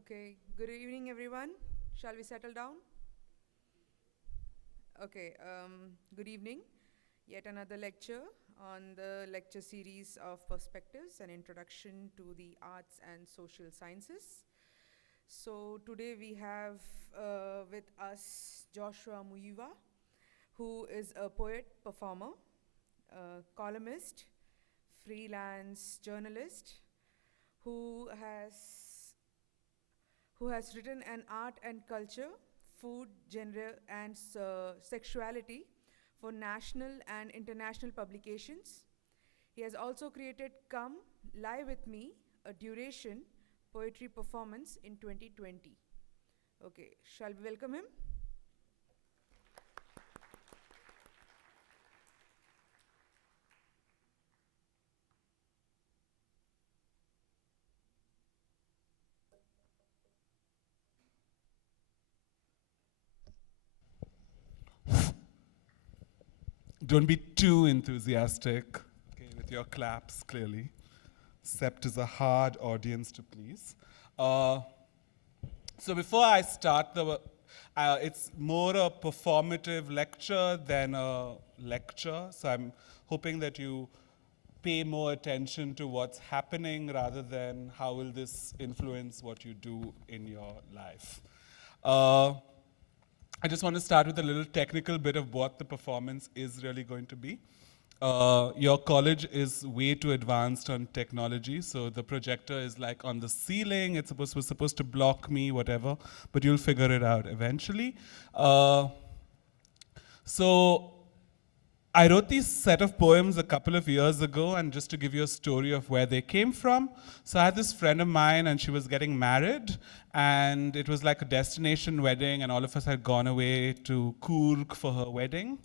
Okay, good evening, everyone. Shall we settle down? Okay, good evening. Yet another lecture on the lecture series of Perspectives and Introduction to the Arts and Social Sciences. So, today we have with us Joshua Muyiwa, who is a poet, performer, columnist, freelance journalist, who has who has written an art and culture, food, gender, and sexuality for national and international publications. He has also created Come Lie With Me, a duration poetry performance in 2020. Okay, shall we welcome him? Don't be too enthusiastic, okay, with your claps, clearly. Sept is a hard audience to please. Uh, so before I start it's more a performative lecture than a lecture. So I'm hoping that you pay more attention to what's happening rather than how will this influence what you do in your life. Uh, I just want to start with a little technical bit of what the performance is really going to be. Your college is way too advanced on technology, so the projector is like on the ceiling. Was supposed to block me, whatever, but you'll figure it out eventually. So I wrote these set of poems a couple of years ago, and just to give you a story of where they came from. So I had this friend of mine, and she was getting married, and it was like a destination wedding, and all of us had gone away to Coorg for her wedding.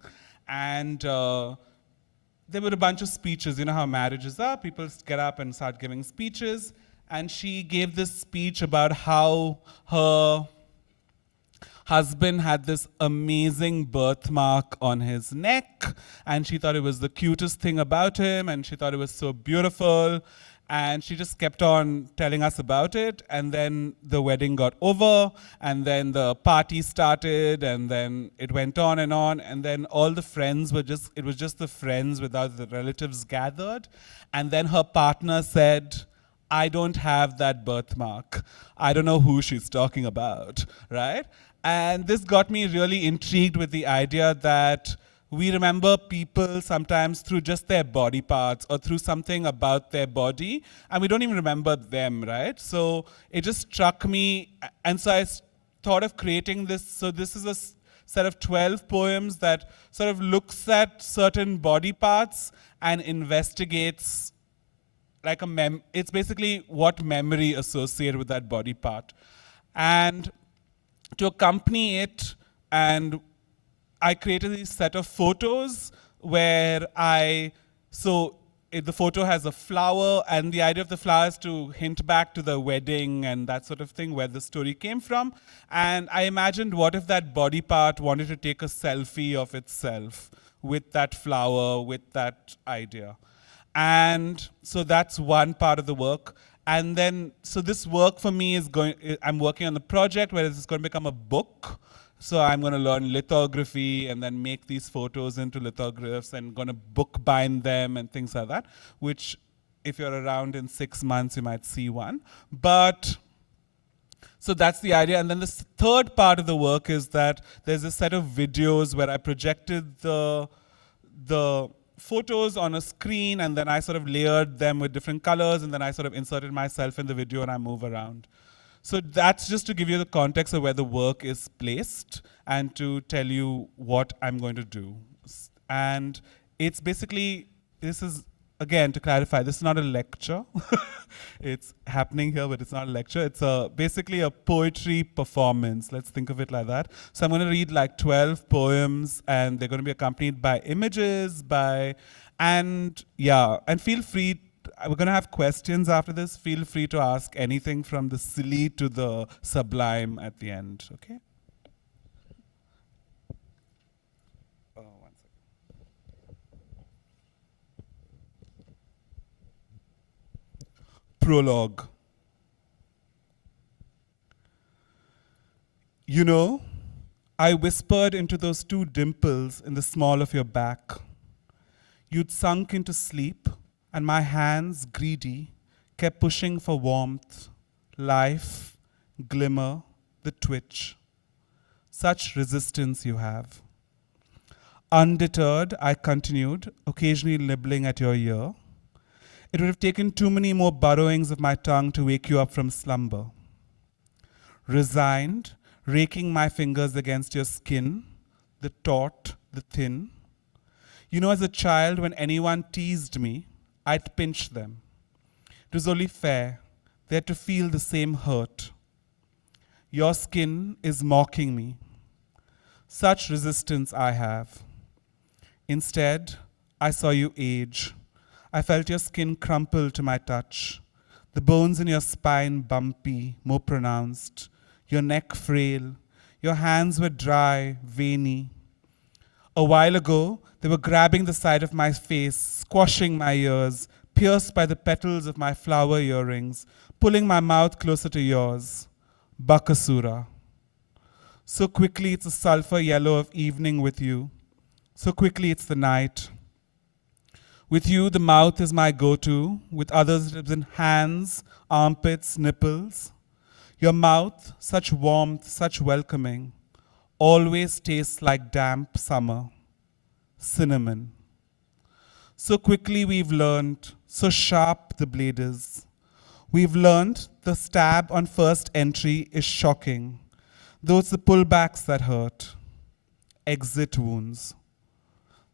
And there were a bunch of speeches. You know how marriages are, people get up and start giving speeches. And she gave this speech about how her husband had this amazing birthmark on his neck, and she thought it was the cutest thing about him, and she thought it was so beautiful. And she just kept on telling us about it, and then the wedding got over, and then the party started, and then it went on, and then all the friends were just, it was just the friends without the relatives gathered. And then her partner said, I don't have that birthmark. I don't know who she's talking about, right? And this got me really intrigued with the idea that we remember people sometimes through just their body parts or through something about their body, and we don't even remember them, right? So it just struck me, and so thought of creating this. So this is a set of 12 poems that sort of looks at certain body parts and investigates like it's basically what memory associated with that body part. And to accompany it, and I created this set of photos where the photo has a flower, and the idea of the flower is to hint back to the wedding and that sort of thing, where the story came from. And I imagined, what if that body part wanted to take a selfie of itself with that flower, with that idea? And so that's one part of the work. And then, so this work for me I'm working on the project where it's going to become a book. So I'm going to learn lithography and then make these photos into lithographs and going to book bind them and things like that, which if you're around in 6 months, you might see one. But so that's the idea. And then the third part of the work is that there's a set of videos where I projected the photos on a screen, and then I sort of layered them with different colors, and then I sort of inserted myself in the video and I move around. So that's just to give you the context of where the work is placed and to tell you what I'm going to do. And it's basically, this is, again, to clarify, this is not a lecture. It's happening here, but it's not a lecture. It's basically a poetry performance. Let's think of it like that. So I'm going to read like 12 poems, and they're going to be accompanied by images, and feel free. We're going to have questions after this. Feel free to ask anything from the silly to the sublime at the end, okay? One second. Prologue. You know, I whispered into those two dimples in the small of your back. You'd sunk into sleep, and my hands, greedy, kept pushing for warmth, life, glimmer, the twitch. Such resistance you have. Undeterred, I continued, occasionally nibbling at your ear. It would have taken too many more burrowings of my tongue to wake you up from slumber. Resigned, raking my fingers against your skin, the taut, the thin. You know, as a child, when anyone teased me, I'd pinch them. It was only fair. They had to feel the same hurt. Your skin is mocking me. Such resistance I have. Instead, I saw you age. I felt your skin crumple to my touch. The bones in your spine bumpy, more pronounced. Your neck frail. Your hands were dry, veiny. A while ago, they were grabbing the side of my face, squashing my ears, pierced by the petals of my flower earrings, pulling my mouth closer to yours. Bakasura. So quickly it's a sulfur yellow of evening with you. So quickly it's the night. With you, the mouth is my go-to. With others, it is in hands, armpits, nipples. Your mouth, such warmth, such welcoming, always tastes like damp summer. Cinnamon. So quickly we've learned, so sharp the blade is. We've learned the stab on first entry is shocking, though it's the pullbacks that hurt. Exit wounds.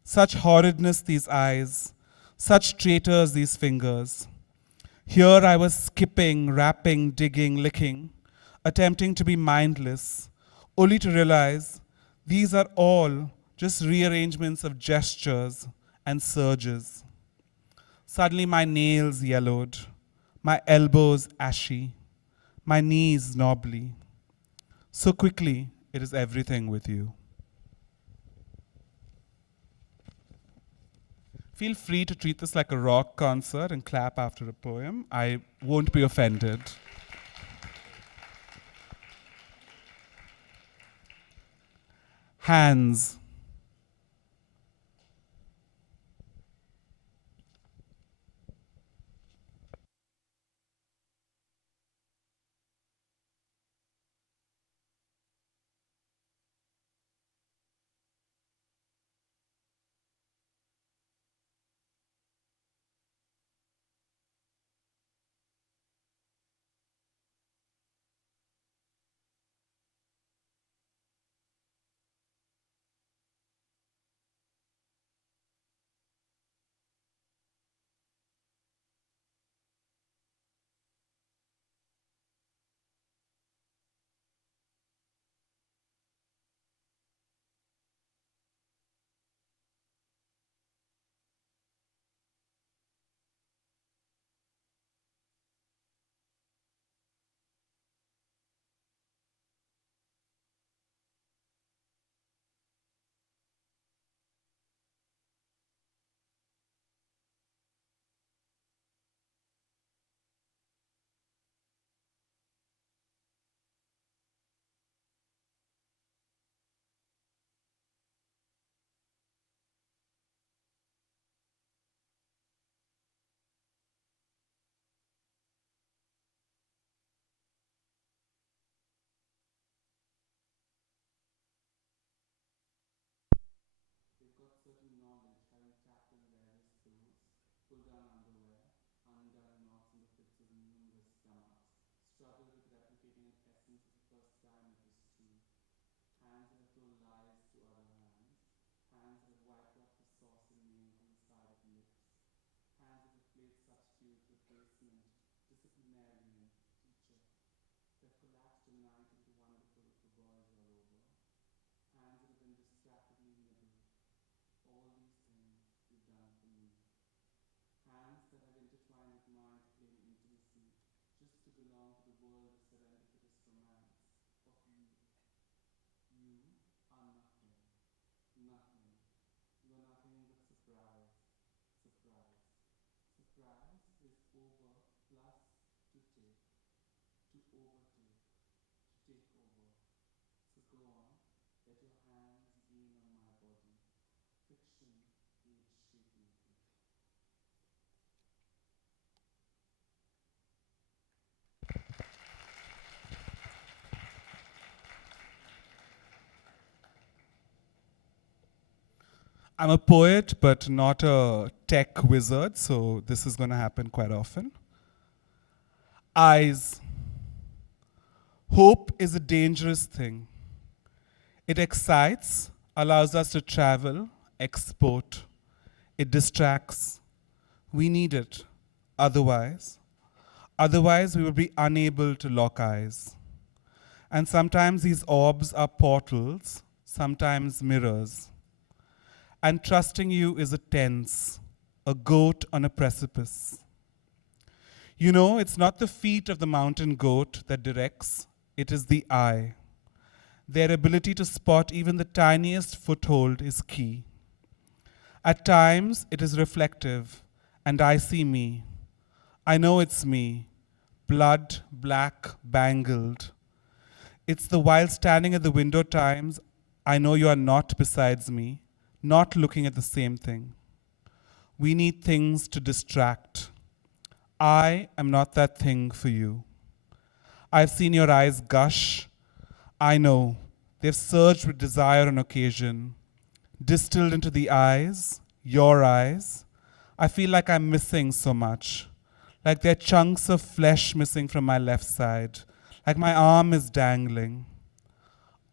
Such horridness these eyes, such traitors these fingers. Here I was skipping, rapping, digging, licking, attempting to be mindless, only to realize these are all just rearrangements of gestures and surges. Suddenly my nails yellowed, my elbows ashy, my knees knobbly. So quickly it is everything with you. Feel free to treat this like a rock concert and clap after a poem. I won't be offended. Hands. I'm a poet, but not a tech wizard, so this is going to happen quite often. Eyes. Hope is a dangerous thing. It excites, allows us to travel, export. It distracts. We need it. Otherwise, otherwise we will be unable to lock eyes. And sometimes these orbs are portals, sometimes mirrors. And trusting you is a tense, a goat on a precipice. You know, it's not the feet of the mountain goat that directs, it is the eye. Their ability to spot even the tiniest foothold is key. At times, it is reflective, and I see me. I know it's me, blood, black, bangled. It's the while standing at the window times, I know you are not besides me, not looking at the same thing. We need things to distract. I am not that thing for you. I've seen your eyes gush. I know. They've surged with desire on occasion. Distilled into the eyes, your eyes, I feel like I'm missing so much. Like there are chunks of flesh missing from my left side. Like my arm is dangling.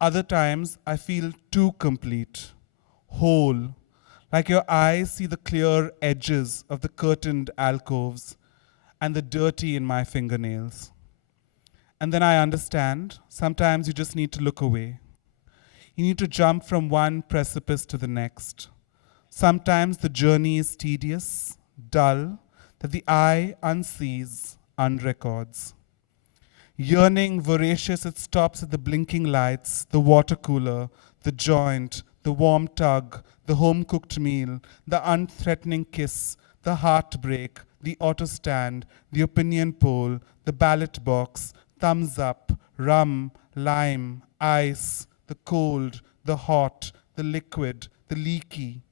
Other times, I feel too complete, whole. Like your eyes see the clear edges of the curtained alcoves and the dirty in my fingernails. And then I understand, sometimes you just need to look away. You need to jump from one precipice to the next. Sometimes the journey is tedious, dull, that the eye unsees, unrecords. Yearning, voracious, it stops at the blinking lights, the water cooler, the joint, the warm tug, the home-cooked meal, the unthreatening kiss, the heartbreak, the auto stand, the opinion poll, the ballot box, thumbs up, rum, lime, ice, the cold, the hot, the liquid, the leaky.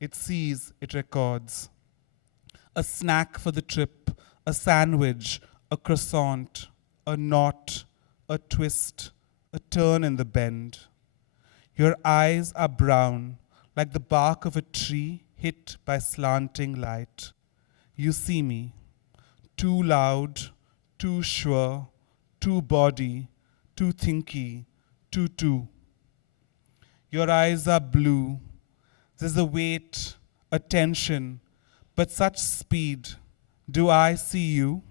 It sees, it records. A snack for the trip, a sandwich, a croissant, a knot, a twist, a turn in the bend. Your eyes are brown, like the bark of a tree hit by slanting light. You see me, too loud, too sure, too body, too thinky, too. Your eyes are blue. There's a weight, a tension, but such speed. Do I see you?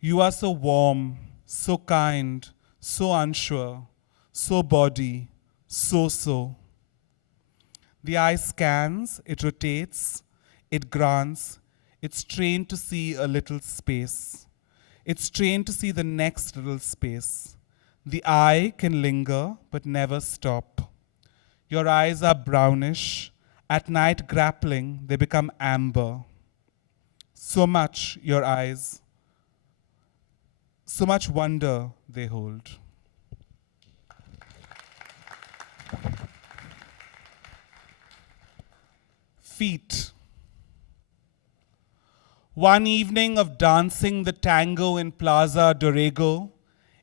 You are so warm, so kind, so unsure, so body, so. The eye scans, it rotates, it grants, it's trained to see a little space. It's trained to see the next little space. The eye can linger, but never stop. Your eyes are brownish. At night grappling, they become amber. So much, your eyes. So much wonder they hold. Feet. One evening of dancing the tango in Plaza Dorrego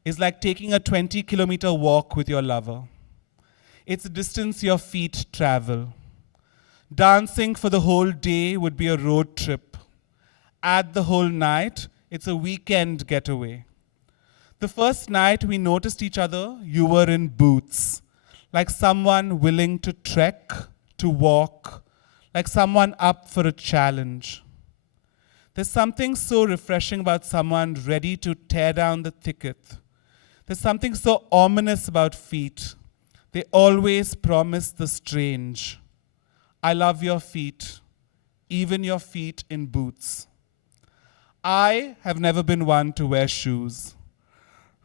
is like taking a 20-kilometer walk with your lover. It's a distance your feet travel. Dancing for the whole day would be a road trip. Add the whole night, it's a weekend getaway. The first night we noticed each other, you were in boots, like someone willing to trek, to walk, like someone up for a challenge. There's something so refreshing about someone ready to tear down the thicket. There's something so ominous about feet. They always promise the strange. I love your feet, even your feet in boots. I have never been one to wear shoes.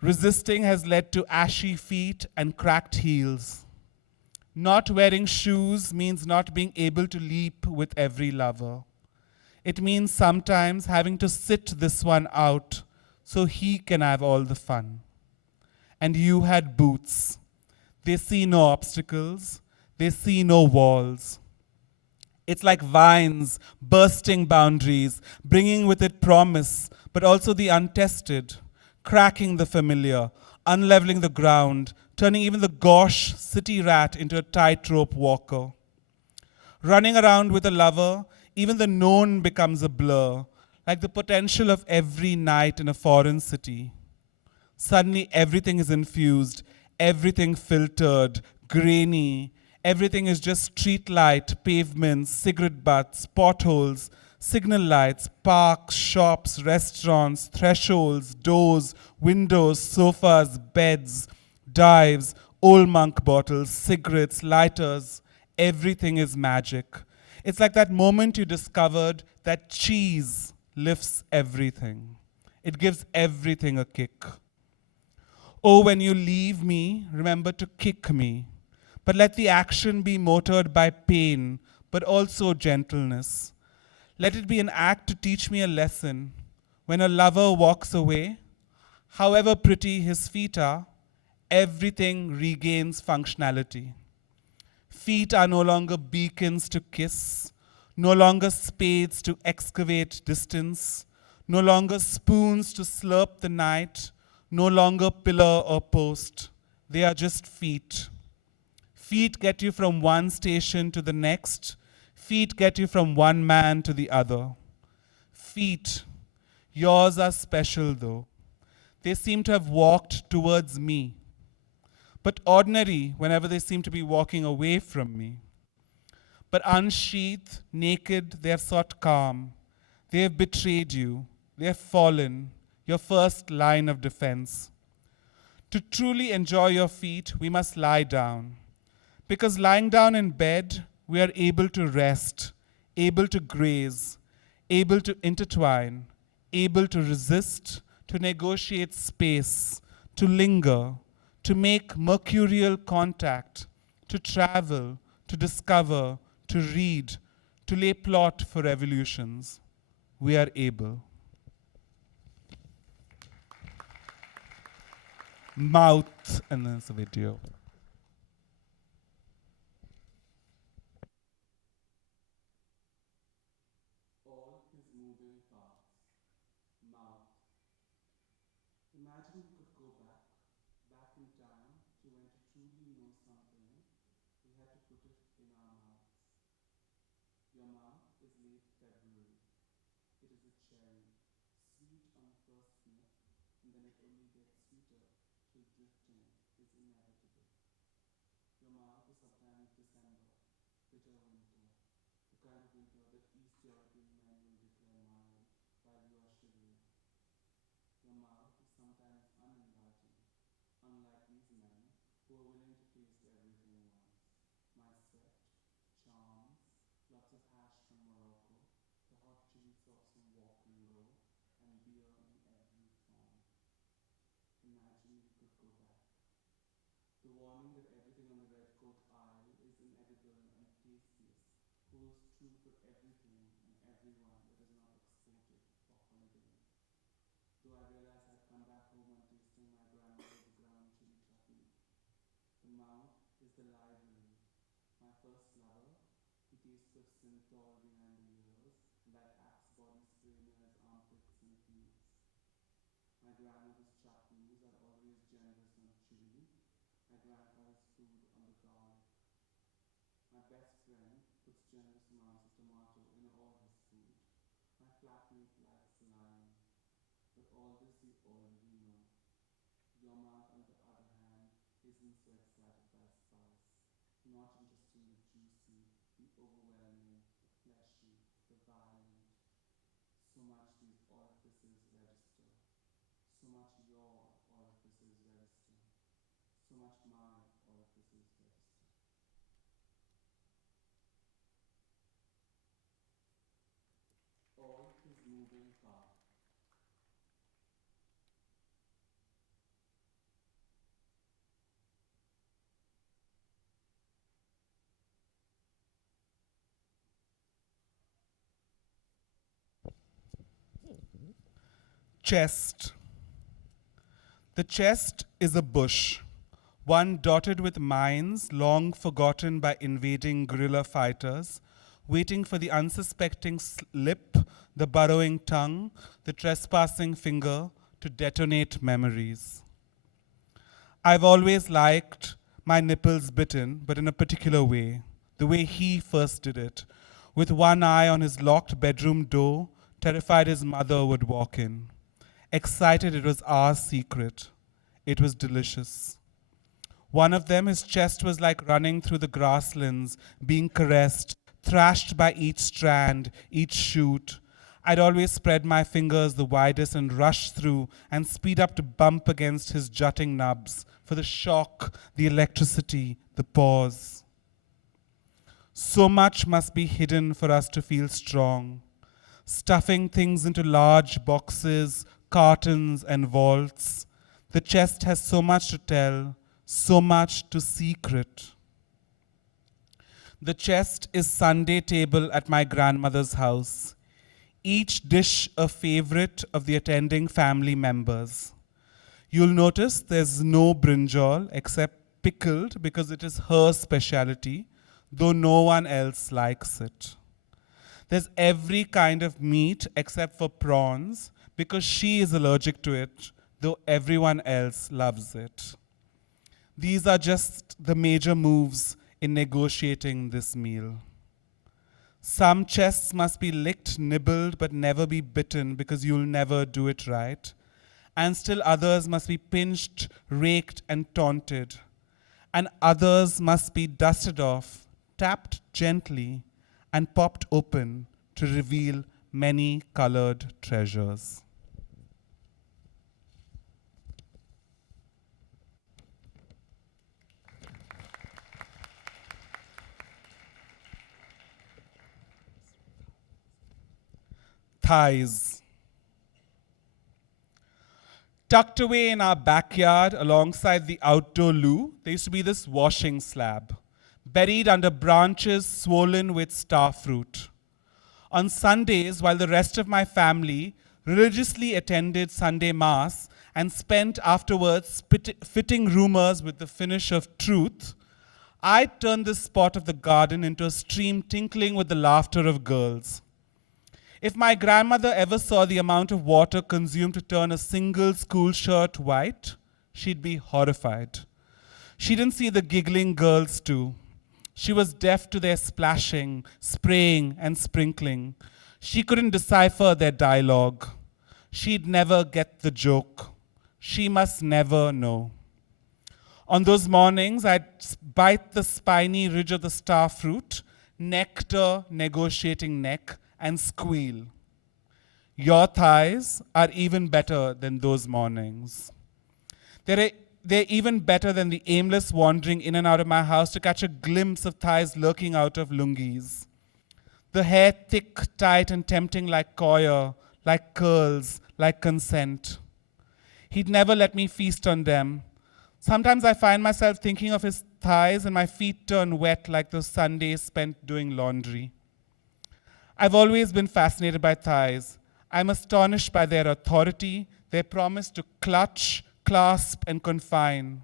Resisting has led to ashy feet and cracked heels. Not wearing shoes means not being able to leap with every lover. It means sometimes having to sit this one out so he can have all the fun. And you had boots. They see no obstacles. They see no walls. It's like vines bursting boundaries, bringing with it promise, but also the untested, cracking the familiar, unleveling the ground, turning even the gauche city rat into a tightrope walker. Running around with a lover, even the known becomes a blur, like the potential of every night in a foreign city. Suddenly, everything is infused, everything filtered, grainy. Everything is just street light, pavements, cigarette butts, potholes, signal lights, parks, shops, restaurants, thresholds, doors, windows, sofas, beds, dives, old monk bottles, cigarettes, lighters. Everything is magic. It's like that moment you discovered that cheese lifts everything. It gives everything a kick. Oh, when you leave me, remember to kick me. But let the action be motored by pain, but also gentleness. Let it be an act to teach me a lesson. When a lover walks away, however pretty his feet are, everything regains functionality. Feet are no longer beacons to kiss, no longer spades to excavate distance, no longer spoons to slurp the night, no longer pillar or post. They are just feet. Feet get you from one station to the next. Feet get you from one man to the other. Feet, yours are special though. They seem to have walked towards me, but ordinary whenever they seem to be walking away from me. But unsheathed, naked, they have sought calm. They have betrayed you. They have fallen, your first line of defense. To truly enjoy your feet, we must lie down. Because lying down in bed, we are able to rest, able to graze, able to intertwine, able to resist, to negotiate space, to linger, to make mercurial contact, to travel, to discover, to read, to lay plot for revolutions. We are able. Mouth, and then it's a video. All his moving parts. Mouth. Imagine we could go back in time to when to truly know something, we had to put it in our mouths. Your mouth is late February. It is a cherry, sweet on the first snip, and then it only gets sweeter till drifting is inevitable. Your mouth is sometimes December, bitter winter, the kind of winter that East European men will declare mild while you are shivering. Your mouth is sometimes uninviting, unlike these men who are willing to taste everything once. My sweat, charms, lots of hash from Morocco, the hot chili sauce from Walk and Go, and beer in every form. Imagine we could go back. The warning that everything on the red coat aisle is inedible and tasteless holds true for everything and everyone that is not exported for holiday. Though I realized I'd come back home on tasting my grandmother's ground chili chutney. The mouth is the library. My first lover, he tastes of synthol behind the ears, and I axe body spray near his armpits and knees. My grandmother's chutneys are always generous on chili. My grandfather's food on the garlic. My best friend puts generous amounts of tomato in all his food. My flatmate likes lime. But all this you already know. Your mouth, on the other hand, isn't so excited by spice. Not interested in the juicy, the overwhelming, the fleshy, the violent. So much these orifices register. So much your orifices register. So much my orifices register. All his moving parts. Chest. The chest is a bush, one dotted with mines long forgotten by invading guerrilla fighters, waiting for the unsuspecting lip, the burrowing tongue, the trespassing finger to detonate memories. I've always liked my nipples bitten, but in a particular way. the way he first did it. With one eye on his locked bedroom door, terrified his mother would walk in. Excited it was our secret. It was delicious. One of them, his chest was like running through the grasslands, being caressed, thrashed by each strand, each shoot. I'd always spread my fingers the widest and rush through and speed up to bump against his jutting nubs for the shock, the electricity, the pause. So much must be hidden for us to feel strong. Stuffing things into large boxes, cartons, and vaults. The chest has so much to tell, so much to secret. The chest is Sunday table at my grandmother's house. Each dish a favorite of the attending family members. You'll notice there's no brinjal except pickled because it is her specialty, though no one else likes it. There's every kind of meat except for prawns because she is allergic to it, though everyone else loves it. These are just the major moves in negotiating this meal. Some chests must be licked, nibbled, but never be bitten because you'll never do it right. And still others must be pinched, raked, and taunted. And others must be dusted off, tapped gently, and popped open to reveal many colored treasures. Thighs. Tucked away in our backyard alongside the outdoor loo, there used to be this washing slab, buried under branches swollen with starfruit. On Sundays, while the rest of my family religiously attended Sunday Mass and spent afterwards fitting rumors with the finish of truth, I turned this spot of the garden into a stream tinkling with the laughter of girls. If my grandmother ever saw the amount of water consumed to turn a single school shirt white, she'd be horrified. She didn't see the giggling girls too. She was deaf to their splashing, spraying, and sprinkling. She couldn't decipher their dialogue. She'd never get the joke. She must never know. On those mornings, I'd bite the spiny ridge of the starfruit, nectar negotiating neck, and squeal. Your thighs are even better than those mornings. They're even better than the aimless wandering in and out of my house to catch a glimpse of thighs lurking out of lungis. The hair thick, tight, and tempting like coir, like curls, like consent. He'd never let me feast on them. Sometimes I find myself thinking of his thighs and my feet turn wet like those Sundays spent doing laundry. I've always been fascinated by thighs. I'm astonished by their authority, their promise to clutch, clasp, and confine.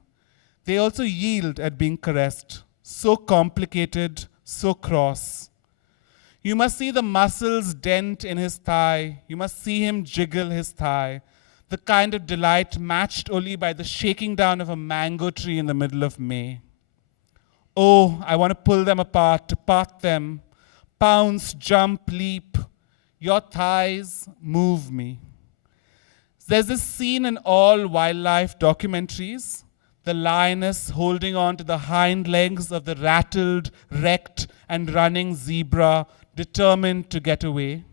They also yield at being caressed. So complicated, so cross. You must see the muscles dent in his thigh. You must see him jiggle his thigh. The kind of delight matched only by the shaking down of a mango tree in the middle of May. Oh, I want to pull them apart, to part them. Pounce, jump, leap. Your thighs move me. There's this scene in all wildlife documentaries, the lioness holding on to the hind legs of the rattled, wrecked, and running zebra, determined to get away.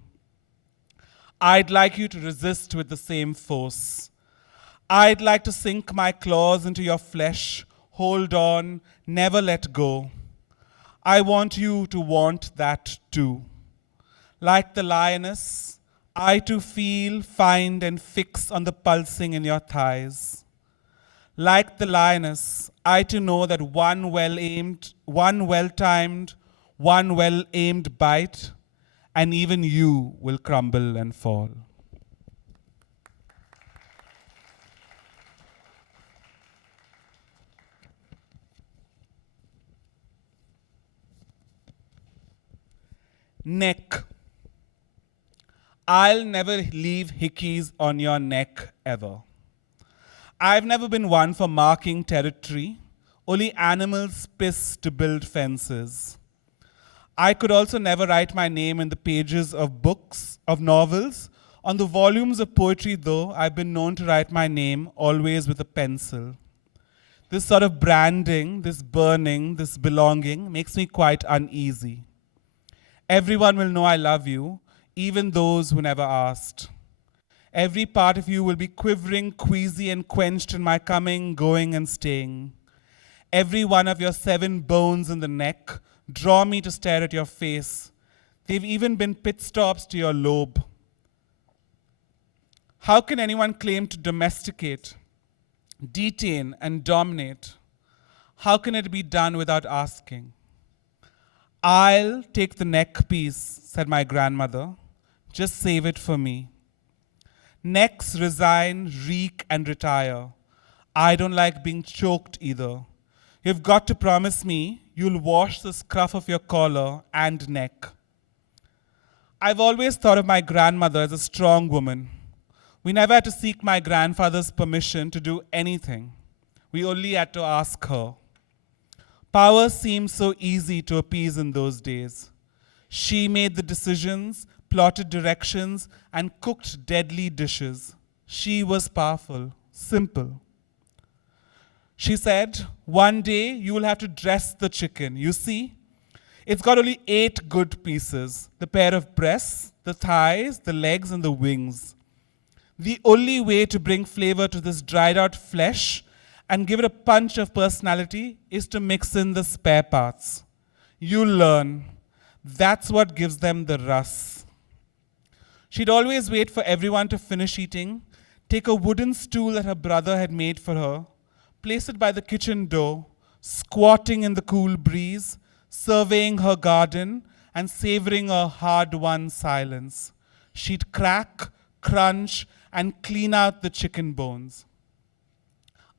I'd like you to resist with the same force. I'd like to sink my claws into your flesh, hold on, never let go. I want you to want that too. Like the lioness, I too feel, find, and fix on the pulsing in your thighs. Like the lioness, I too know that one well-aimed, one well-timed, one well-aimed bite, and even you will crumble and fall. Neck. I'll never leave hickeys on your neck ever. I've never been one for marking territory. Only animals piss to build fences. I could also never write my name in the pages of books, of novels. On the volumes of poetry, though, I've been known to write my name always with a pencil. This sort of branding, this burning, this belonging makes me quite uneasy. Everyone will know I love you, even those who never asked. Every part of you will be quivering, queasy, and quenched in my coming, going, and staying. Every one of your 7 bones in the neck draw me to stare at your face. They've even been pit stops to your lobe. How can anyone claim to domesticate, detain, and dominate? How can it be done without asking? I'll take the neck piece, said my grandmother. Just save it for me. Necks resign, reek, and retire. I don't like being choked either. You've got to promise me you'll wash the scruff of your collar and neck. I've always thought of my grandmother as a strong woman. We never had to seek my grandfather's permission to do anything. We only had to ask her. Power seemed so easy to appease in those days. She made the decisions, plotted directions, and cooked deadly dishes. She was powerful, simple. She said, one day you will have to dress the chicken. You see, it's got only 8 good pieces, the pair of breasts, the thighs, the legs, and the wings. The only way to bring flavor to this dried out flesh and give it a punch of personality is to mix in the spare parts. You'll learn. That's what gives them the rus. She'd always wait for everyone to finish eating, take a wooden stool that her brother had made for her, place it by the kitchen door, squatting in the cool breeze, surveying her garden, and savoring a hard-won silence. She'd crack, crunch, and clean out the chicken bones.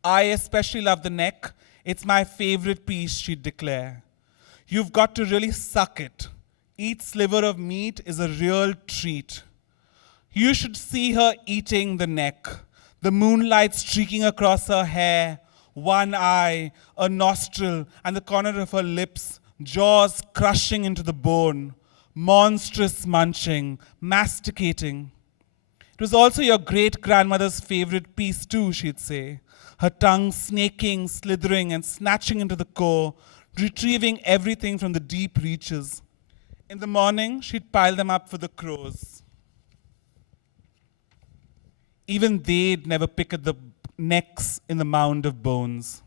I especially love the neck. It's my favorite piece, she'd declare. You've got to really suck it. Each sliver of meat is a real treat. You should see her eating the neck, the moonlight streaking across her hair, one eye, a nostril, and the corner of her lips, jaws crushing into the bone, monstrous munching, masticating. It was also your great grandmother's favorite piece, too, she'd say, her tongue snaking, slithering, and snatching into the core, retrieving everything from the deep reaches. In the morning, she'd pile them up for the crows. Even they'd never pick at the necks in the mound of bones.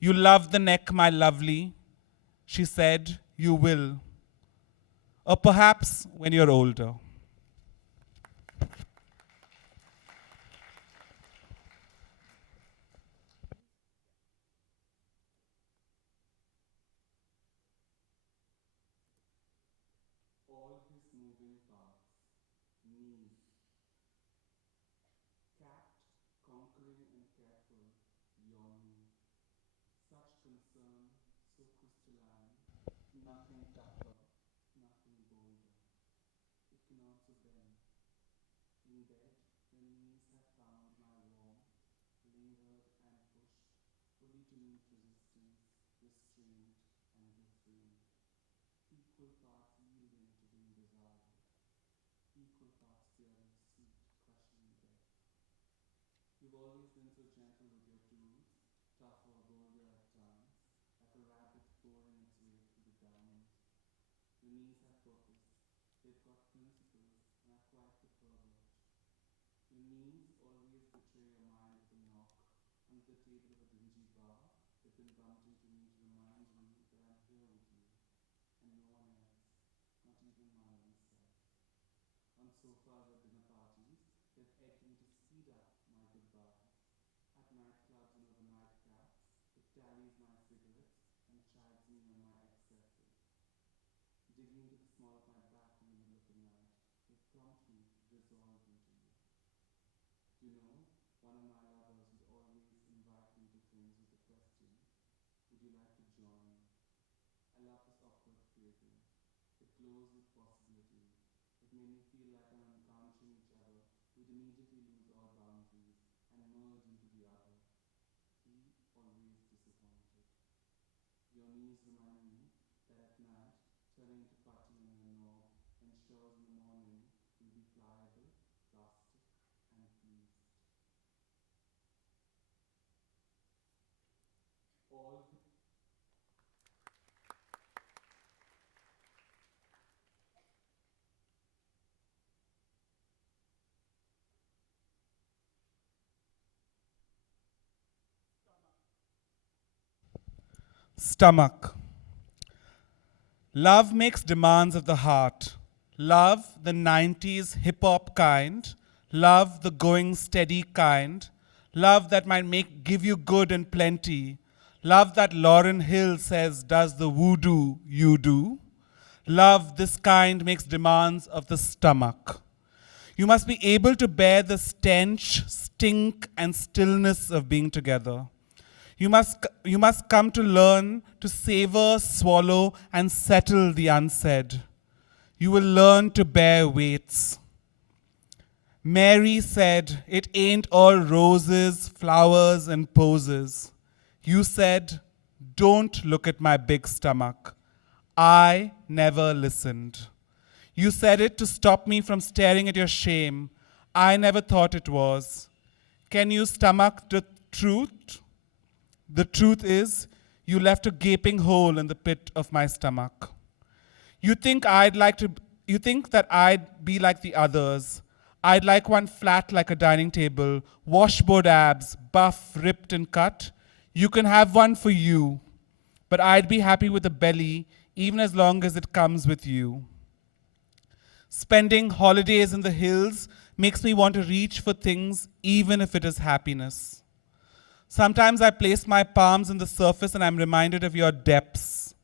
You love the neck, my lovely, she said, you will. Or perhaps when you're older. All his moving parts, knees, capped, conquering and careful, yawning, such concern, so crystalline, nothing tougher, nothing bolder. It can also bend. In bed, your knees have found my warmth, lingered and pushed, only to meet resistance, restraint, and refrain. Equal parts yielding to being desired, equal parts fearing sweet, crushing death. You've always been so gentle with your tools, tougher, bolder at times, like a rabbit boring its way through the downy. Stomach. Love makes demands of the heart. Love the 90s hip hop kind. Love the going steady kind. Love that might give you good and plenty. Love that Lauryn Hill says does the voodoo you do. Love this kind makes demands of the stomach. You must be able to bear the stench, stink, and stillness of being together. You must come to learn to savor, swallow, and settle the unsaid. You will learn to bear weights. Mary said, "It ain't all roses, flowers, and poses." You said, "Don't look at my big stomach." I never listened. You said it to stop me from staring at your shame. I never thought it was. Can you stomach the truth? The truth is, you left a gaping hole in the pit of my stomach. You think that I'd be like the others. I'd like one flat like a dining table, washboard abs, buff, ripped, and cut. You can have one for you, but I'd be happy with a belly, even as long as it comes with you. Spending holidays in the hills makes me want to reach for things, even if it is happiness. Sometimes I place my palms on the surface and I'm reminded of your depths.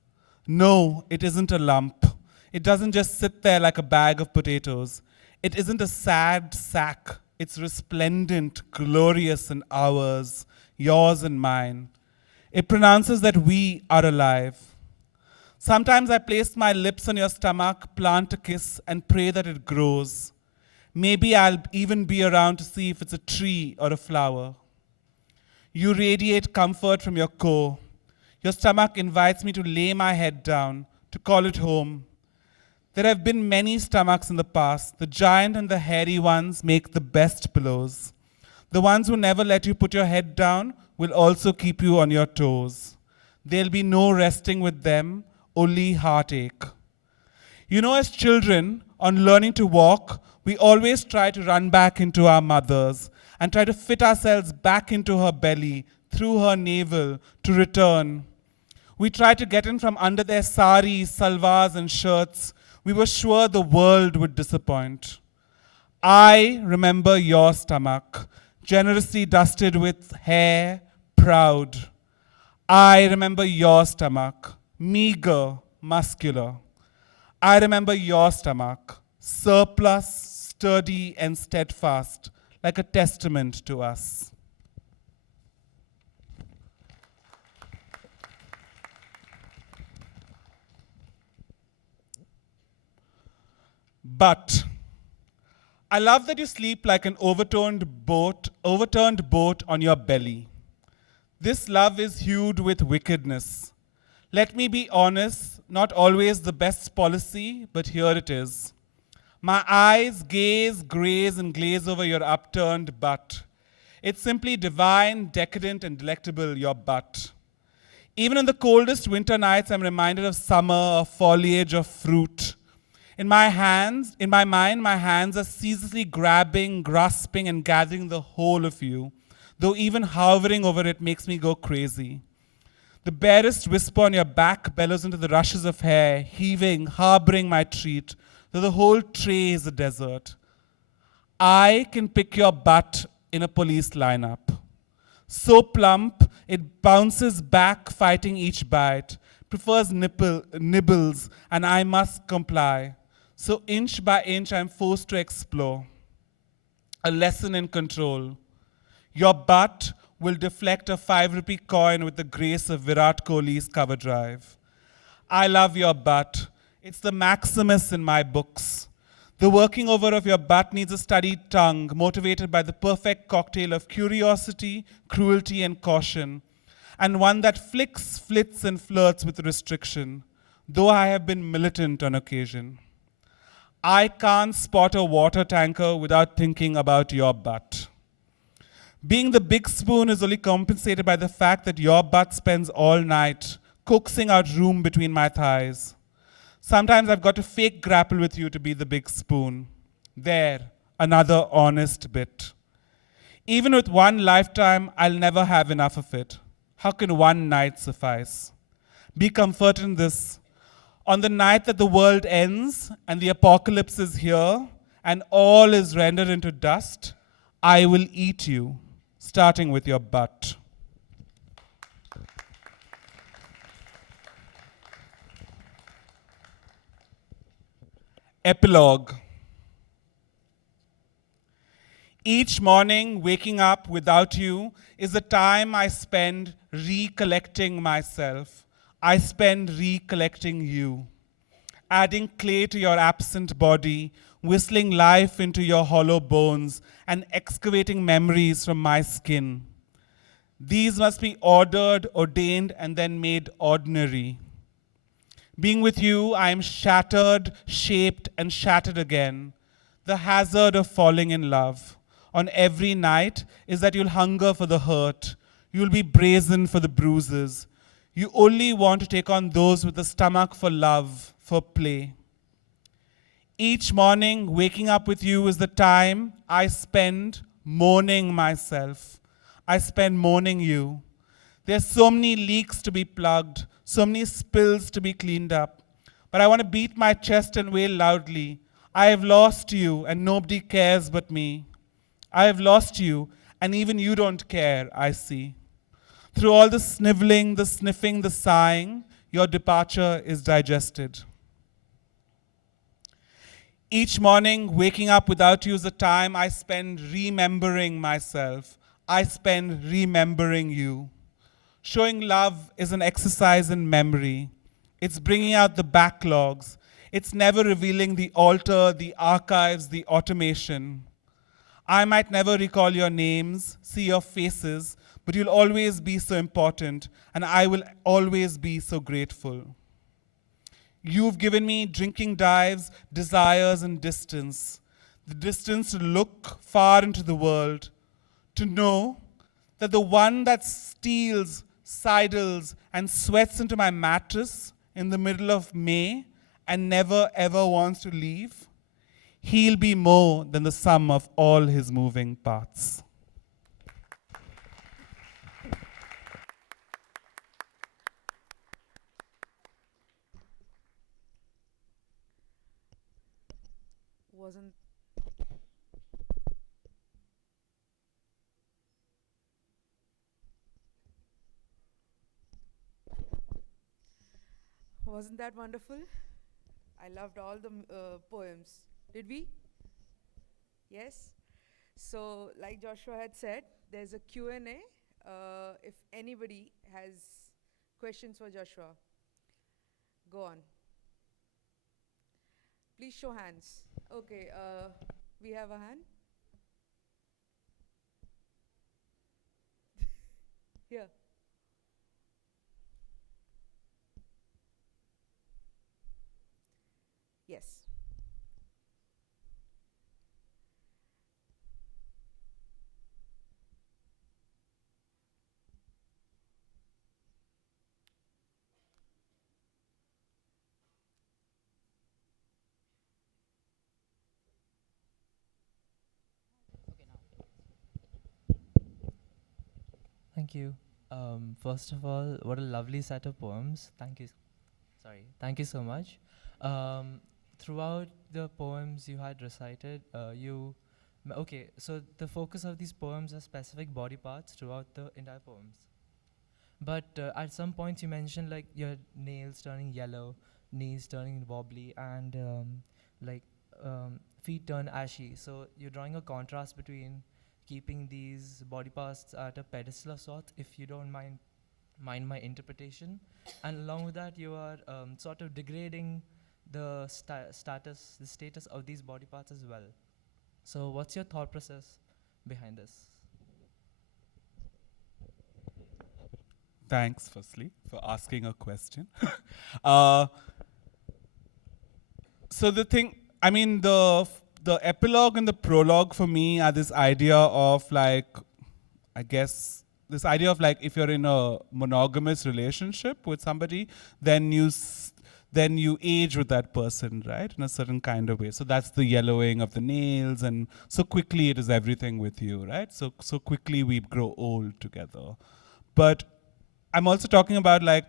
No, it isn't a lump. It doesn't just sit there like a bag of potatoes. It isn't a sad sack. It's resplendent, glorious in ours, yours and mine. It pronounces that we are alive. Sometimes I place my lips on your stomach, plant a kiss, and pray that it grows. Maybe I'll even be around to see if it's a tree or a flower. You radiate comfort from your core. Your stomach invites me to lay my head down, to call it home. There have been many stomachs in the past. The giant and the hairy ones make the best pillows. The ones who never let you put your head down will also keep you on your toes. There'll be no resting with them, only heartache. You know, as children, on learning to walk, we always try to run back into our mothers and try to fit ourselves back into her belly, through her navel, to return. We tried to get in from under their saris, salwars, and shirts. We were sure the world would disappoint. I remember your stomach, generously dusted with hair, proud. I remember your stomach, meager, muscular. I remember your stomach, surplus, sturdy, and steadfast, like a testament to us. But I love that you sleep like an overturned boat on your belly. This love is hued with wickedness. Let me be honest, not always the best policy, but here it is. My eyes gaze, graze, and glaze over your upturned butt. It's simply divine, decadent, and delectable, your butt. Even in the coldest winter nights, I'm reminded of summer, of foliage, of fruit. In my mind, my hands are ceaselessly grabbing, grasping, and gathering the whole of you, though even hovering over it makes me go crazy. The barest whisper on your back bellows into the rushes of hair, heaving, harboring my treat, though the whole tray is a desert. I can pick your butt in a police lineup. So plump, it bounces back, fighting each bite, prefers nibbles, and I must comply. So inch by inch, I'm forced to explore. A lesson in control. Your butt will deflect a 5 rupee coin with the grace of Virat Kohli's cover drive. I love your butt. It's the Maximus in my books. The working over of your butt needs a studied tongue, motivated by the perfect cocktail of curiosity, cruelty, and caution, and one that flicks, flits, and flirts with restriction, though I have been militant on occasion. I can't spot a water tanker without thinking about your butt. Being the big spoon is only compensated by the fact that your butt spends all night coaxing out room between my thighs. Sometimes I've got to fake grapple with you to be the big spoon. There, another honest bit. Even with one lifetime, I'll never have enough of it. How can one night suffice? Be comforted in this. On the night that the world ends and the apocalypse is here and all is rendered into dust, I will eat you, starting with your butt. Epilogue. Each morning, waking up without you is the time I spend recollecting myself. I spend recollecting you, adding clay to your absent body, whistling life into your hollow bones, and excavating memories from my skin. These must be ordered, ordained, and then made ordinary. Being with you, I am shattered, shaped, and shattered again. The hazard of falling in love on every night is that you'll hunger for the hurt. You'll be brazen for the bruises. You only want to take on those with a stomach for love, for play. Each morning, waking up with you is the time I spend mourning myself. I spend mourning you. There's so many leaks to be plugged, so many spills to be cleaned up. But I want to beat my chest and wail loudly. I have lost you, and nobody cares but me. I have lost you, and even you don't care, I see. Through all the sniveling, the sniffing, the sighing, your departure is digested. Each morning, waking up without you is the time I spend remembering myself. I spend remembering you. Showing love is an exercise in memory. It's bringing out the backlogs. It's never revealing the altar, the archives, the automation. I might never recall your names, see your faces, but you'll always be so important, and I will always be so grateful. You've given me drinking dives, desires, and distance. The distance to look far into the world, to know that the one that steals, sidles, and sweats into my mattress in the middle of May and never ever wants to leave, he'll be more than the sum of all his moving parts. Wasn't wasn't that wonderful? I loved all the poems. Did we? Yes. So, like Joshua had said, there's a Q&A. If anybody has questions for Joshua, go on. Please show hands. Okay, we have a hand. Here. Yes. Thank you. First of all, what a lovely set of poems. Thank you. Sorry. Thank you so much. Throughout the poems you had recited, okay, so the focus of these poems are specific body parts throughout the entire poems. But at some points you mentioned like your nails turning yellow, knees turning wobbly, and like feet turn ashy. So you're drawing a contrast between keeping these body parts at a pedestal of sorts, if you don't mind my interpretation, and along with that you are sort of degrading the status of these body parts as well. So what's your thought process behind this? Thanks, firstly, for asking a question. uh, so the thing, I mean, the epilogue and the prologue for me are this idea of like, I guess, this idea of like if you're in a monogamous relationship with somebody, then then you age with that person, right, in a certain kind of way. So that's the yellowing of the nails, and so quickly it is everything with you, right? So quickly we grow old together. But I'm also talking about like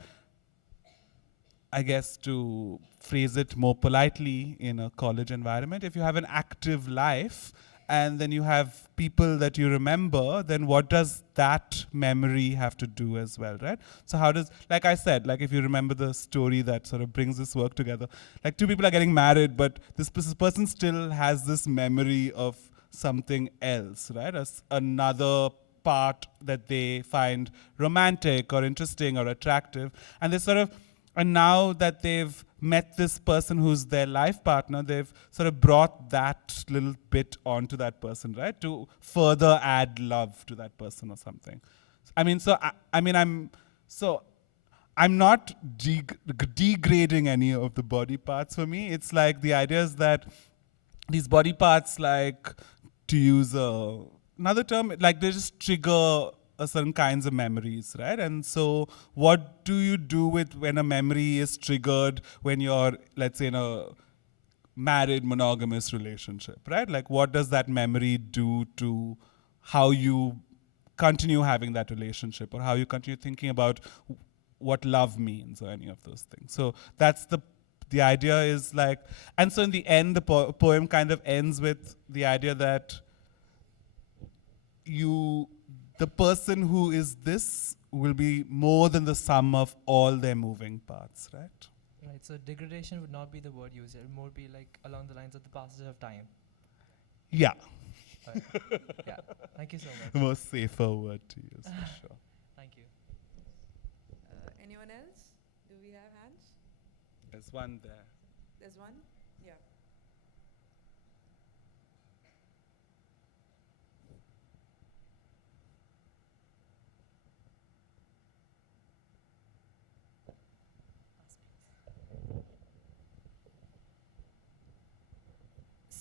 I guess to phrase it more politely in a college environment, if you have an active life and then you have people that you remember, then what does that memory have to do as well, right? So how does, like I said, like if you remember the story that sort of brings this work together, like two people are getting married, but this person still has this memory of something else, right? As another part that they find romantic or interesting or attractive, and they sort of, and now that they've met this person who's their life partner, they've sort of brought that little bit onto that person, right? To further add love to that person or something. I mean, so I'm not degrading any of the body parts for me. It's like the idea is that these body parts, like, to use another term, like they just trigger certain kinds of memories, right? And so what do you do with when a memory is triggered when you're, let's say, in a married monogamous relationship, right? Like what does that memory do to how you continue having that relationship, or how you continue thinking about what love means, or any of those things? So that's the idea is like, and so in the end, the poem kind of ends with the idea that the person who is this will be more than the sum of all their moving parts, right? Right, so degradation would not be the word used. It would more be like along the lines of the passage of time. Yeah, Alright. Yeah, thank you so much. the most safer word to use, for sure. Thank you. Anyone else? Do we have hands? There's one there. There's one? Yeah.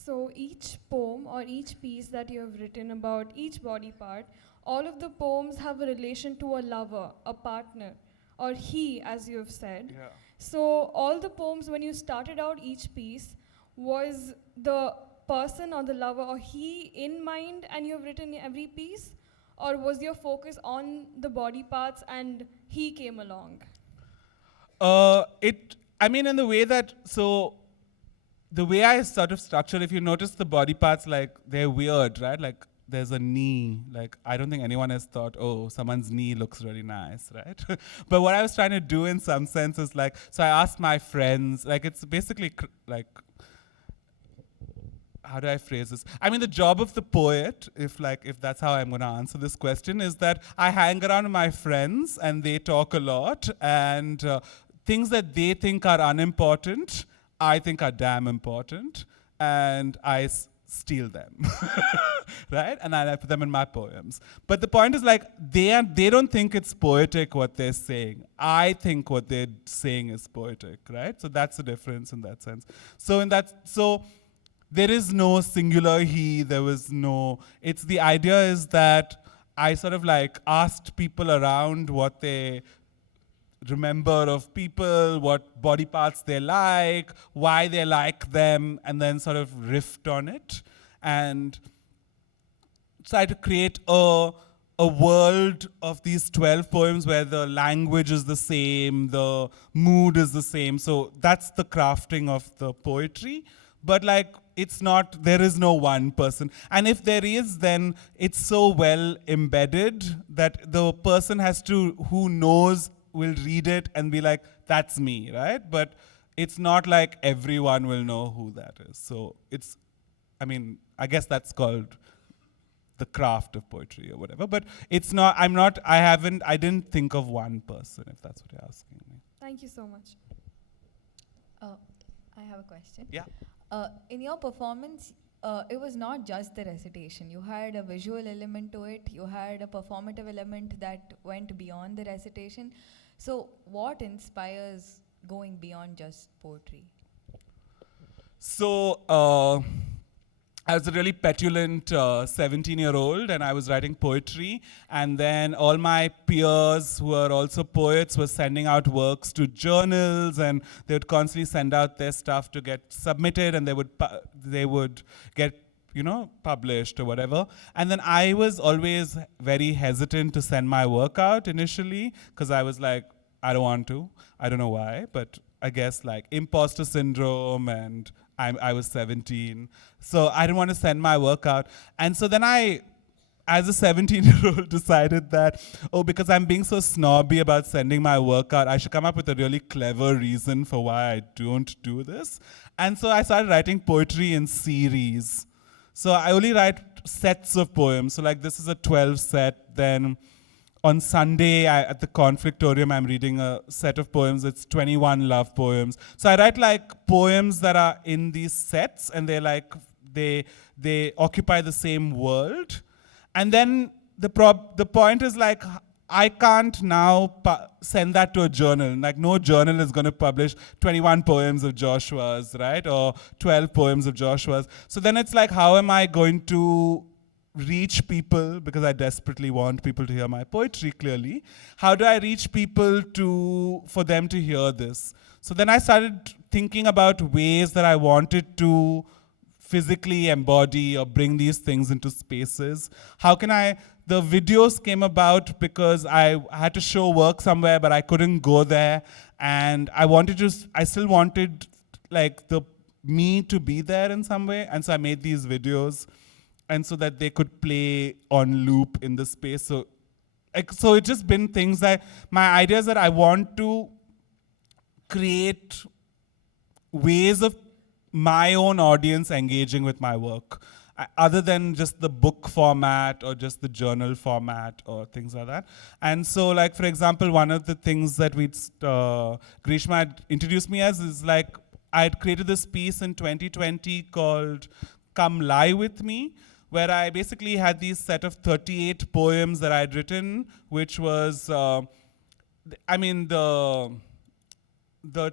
So each poem or each piece that you have written about each body part, all of the poems have a relation to a lover, a partner, or he, as you have said. Yeah. So all the poems, when you started out each piece, was the person or the lover or he in mind and you have written every piece? Or was your focus on the body parts and he came along? I mean, in the way that, so the way I sort of structured, if you notice the body parts, like they're weird, right? Like there's a knee. Like I don't think anyone has thought, oh, someone's knee looks really nice, right? But what I was trying to do in some sense is like, so I asked my friends, like it's basically like, how do I phrase this? I mean, the job of the poet, if that's how I'm going to answer this question, is that I hang around with my friends and they talk a lot, and things that they think are unimportant, I think are damn important, and I steal them, right? And I put them in my poems. But the point is, like, they don't think it's poetic what they're saying. I think what they're saying is poetic, right? So that's the difference in that sense. So there is no singular he, there was no, it's the idea is that I sort of like asked people around what they remember of people, what body parts they like, why they like them, and then sort of riffed on it and try to create a world of these 12 poems where the language is the same, the mood is the same. So that's the crafting of the poetry. But like, it's not, there is no one person. And if there is, then it's so well embedded that the person has to, who knows, will read it and be like, that's me, right? But it's not like everyone will know who that is. So it's, I mean, I guess that's called the craft of poetry or whatever. But it's not, I didn't think of one person, if that's what you're asking me. Thank you so much. I have a question. Yeah. In your performance, it was not just the recitation. You had a visual element to it. You had a performative element that went beyond the recitation. So what inspires going beyond just poetry? So I was a really petulant 17-year-old, and I was writing poetry. And then all my peers who are also poets were sending out works to journals, and they would constantly send out their stuff to get submitted, and they would get published or whatever. And then I was always very hesitant to send my work out initially, because I was like, I don't want to. I don't know why, but I guess, like imposter syndrome, and I was 17. So I didn't want to send my work out. And so then I, as a 17-year-old, decided that, oh, because I'm being so snobby about sending my work out, I should come up with a really clever reason for why I don't do this. And so I started writing poetry in series. So I only write sets of poems. So like this is a 12 set, then on Sunday at the Conflictorium, I'm reading a set of poems. It's 21 love poems. So I write like poems that are in these sets, and they're like they occupy the same world. And then the point is like I can't now send that to a journal. Like no journal is going to publish 21 poems of Joshua's, right, or 12 poems of Joshua's. So then it's like, how am I going to reach people, because I desperately want people to hear my poetry clearly. How do I reach people for them to hear this? So then I started thinking about ways that I wanted to physically embody or bring these things into spaces. How can the videos came about because I had to show work somewhere, but I couldn't go there. And I still wanted like me to be there in some way. And so I made these videos, and so that they could play on loop in the space. So it's just been things that my idea is that I want to create ways of my own audience engaging with my work, other than just the book format or just the journal format or things like that. And so, like, for example, one of the things that Grishma had introduced me as is like, I had created this piece in 2020 called Come Lie With Me, where I basically had these set of 38 poems that I had written, which was, the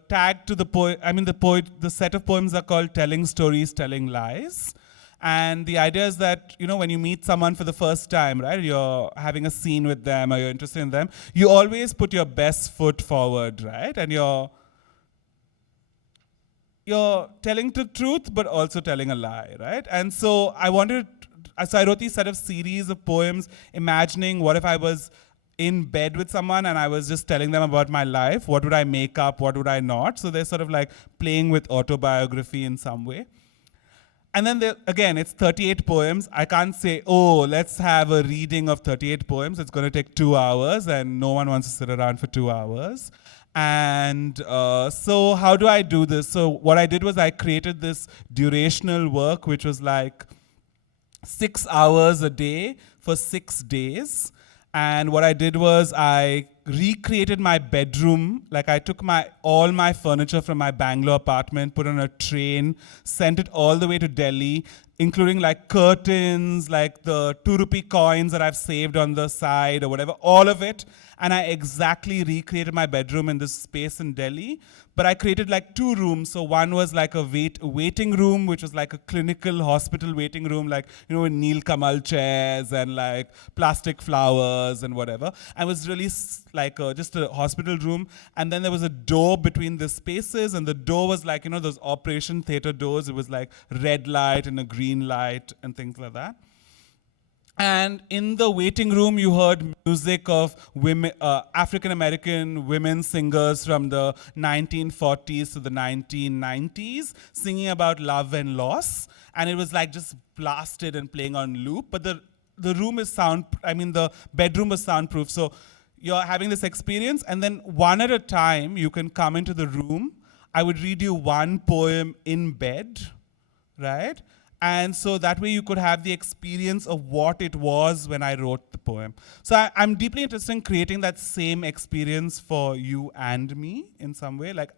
tag to the set of poems are called Telling Stories, Telling Lies. And the idea is that, when you meet someone for the first time, right, you're having a scene with them or you're interested in them, you always put your best foot forward, right? And you're telling the truth, but also telling a lie, right? And so I wrote these set of series of poems, imagining what if I was in bed with someone and I was just telling them about my life. What would I make up? What would I not? So they're sort of like playing with autobiography in some way. And then again, it's 38 poems. I can't say, oh, let's have a reading of 38 poems. It's going to take 2 hours, and no one wants to sit around for 2 hours. And so how do I do this? So what I did was I created this durational work, which was like 6 hours a day for 6 days. And what I did was I recreated my bedroom. Like I took all my furniture from my Bangalore apartment, put on a train, sent it all the way to Delhi, including like curtains, like the 2 rupee coins that I've saved on the side or whatever, all of it. And I exactly recreated my bedroom in this space in Delhi. But I created like 2 rooms. So one was like a waiting room, which was like a clinical hospital waiting room, like, with Neil Kamal chairs and like plastic flowers and whatever. And it was really like just a hospital room. And then there was a door between the spaces, and the door was like, those operation theater doors. It was like red light and a green light and things like that. And in the waiting room, you heard music of women, African-American women singers from the 1940s to the 1990s, singing about love and loss. And it was like just blasted and playing on loop. But the room is the bedroom was soundproof. So you're having this experience, and then one at a time, you can come into the room. I would read you one poem in bed, right? And so that way you could have the experience of what it was when I wrote the poem. So I'm deeply interested in creating that same experience for you and me in some way. Like,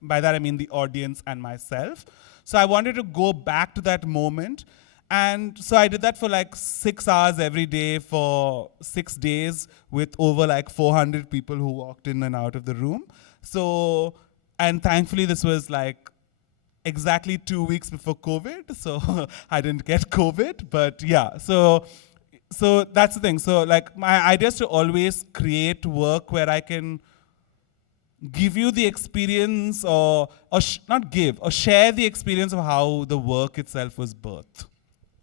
by that I mean the audience and myself. So I wanted to go back to that moment. And so I did that for like 6 hours every day for 6 days with over like 400 people who walked in and out of the room. So, and thankfully this was like exactly 2 weeks before COVID, so I didn't get COVID, but yeah, so that's the thing. So like my idea is to always create work where I can give you the experience or not give, or share the experience of how the work itself was birthed.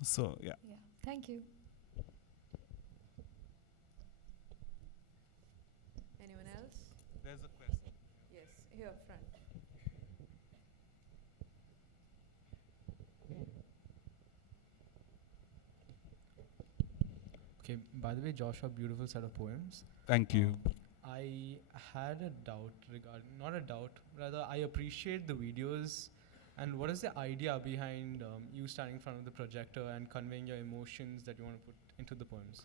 So yeah. Yeah. Thank you. Anyone else? There's a question. Yes, here front. Okay, by the way, Joshua, beautiful set of poems. Thank you. I had a doubt regarding, not a doubt, rather, I appreciate the videos. And what is the idea behind you standing in front of the projector and conveying your emotions that you want to put into the poems?